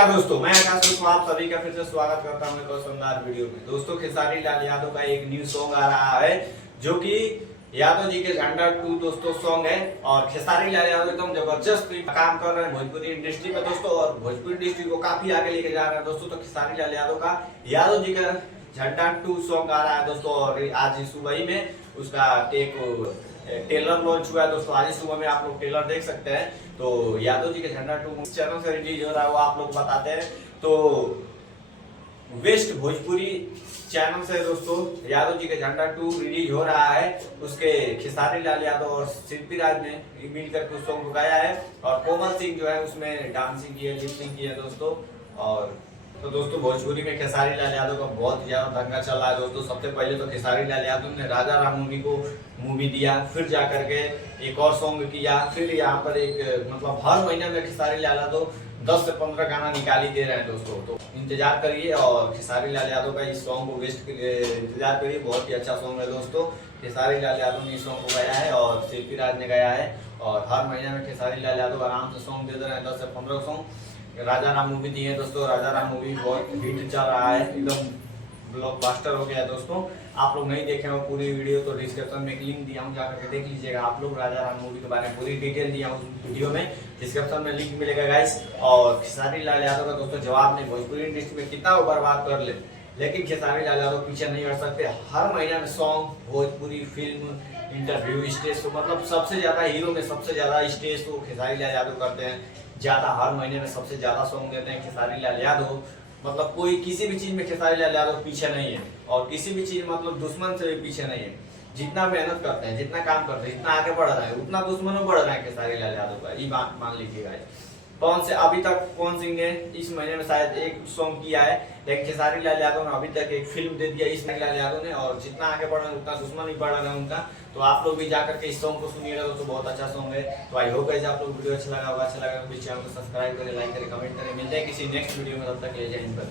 नमस्कार दोस्तों, मैं आकाश दोस्तों आप सभी का फिर से स्वागत करता हूं एक और शानदार वीडियो में। दोस्तों खेसारी लाल यादव का एक न्यू सॉन्ग आ रहा है जो कि यादव जी के झंडा 2 दोस्तों सॉन्ग है। और खेसारी लाल यादव एकदम जबरदस्त काम कर रहे हैं भोजपुरी इंडस्ट्री में दोस्तों, और भोजपुरी इंडस्ट्री को काफी आगे लेके जा रहे हैं दोस्तों। तो खेसारी लाल यादव का यादव जी का झंडा 2 सॉन्ग आ रहा है दोस्तों, और आज सुबह ही में उसका टेलर लॉन्च हुआ है दोस्तों। आज सुबह में आप लोग टेलर देख सकते हैं। तो यादव जी के झंडा 2 चैनल से रिलीज हो रहा है, वो आप लोग बताते हैं। तो वेस्ट भोजपुरी चैनल से दोस्तों यादव जी के झंडा 2 रिलीज हो रहा है। उसके खेसारी लाल यादव और शिल्पी राज ने मिलकर के उस सॉन्ग को गाया है, और कोमल सिंह जो है उसमें डांसिंग की है, लिपसिंग की है दोस्तों। और तो दोस्तों भोजपुरी में खेसारी लाल यादव का बहुत ज्यादा दंगा चल रहा है दोस्तों। सबसे पहले तो खेसारी लाल यादव ने राजा राम मूवी दिया, फिर जाकर के एक और सॉन्ग किया, फिर यहाँ पर एक मतलब हर महीने में खेसारी लाल यादव 10 से 15 गाना निकाली दे रहे हैं दोस्तों। तो इंतजार करिए, और खेसारी लाल यादव का इस सॉन्ग को वेस्ट इंतजार करिए। बहुत ही अच्छा सॉन्ग है दोस्तों। खेसारी लाल यादव ने इस सॉन्ग को गाया है और शिल्पी राज ने गाया है, और हर महीने में खेसारी लाल यादव आराम से सॉन्ग दे रहे हैं, 10 से 15 सॉन्ग। राजा राम मूवी दी है दोस्तों। राजा राम मूवी बहुत हिट चल रहा है, एकदम ब्लॉकबस्टर हो गया है दोस्तों। आप लोग नहीं देखे हो पूरी वीडियो तो डिस्क्रिप्शन में एक लिंक दिया हूँ, जाकर के देख लीजिएगा आप लोग। राजा राम मूवी के बारे में पूरी डिटेल दिया हूँ वीडियो में, डिस्क्रिप्शन में लिंक मिलेगा गाइस। और खेसारी लाल यादव का दोस्तों जवाब नहीं, भोजपुरी इंडस्ट्री में कितना वो बर्बाद कर ले, लेकिन खेसारी लाल यादव पीछे नहीं हट सकते। हर महीने में song, Bhojpuri film, interview, stage तो मतलब सबसे ज्यादा हीरो में सबसे ज्यादा स्टेज तो खेसारी लाल यादव करते हैं ज्यादा। हर महीने में सबसे ज्यादा सॉन्ग देते हैं खेसारी लाल यादव। मतलब कोई किसी भी चीज में खेसारी लाल यादव पीछे नहीं है, और किसी भी चीज मतलब दुश्मन से भी पीछे नहीं है। जितना मेहनत करते हैं, जितना काम करते हैं, जितना आगे बढ़ रहा है, उतना दुश्मनों बढ़ रहा है खेसारी लाल यादव का। ये बात मान लीजिएगा। कौन से अभी तक कौन सिंह ने इस महीने में शायद एक सॉन्ग किया है, लेकिन खेसारी लाल यादव ने अभी तक एक फिल्म दे दिया इस लाल यादव ने। और जितना आगे बढ़ रहे हैं उतना दुश्मन भी बढ़ रहा है उनका। तो आप लोग भी जाकर के इस सॉन्ग को सुनिएगा दोस्तों, बहुत अच्छा सॉन्ग है। तो आई होप गाइस आप लोग वीडियो अच्छा लगा होगा तो चैनल को सब्सक्राइब करें, लाइक करें, कमेंट करें। मिलते हैं किसी नेक्स्ट वीडियो में, तब तक ले जाए इन पर।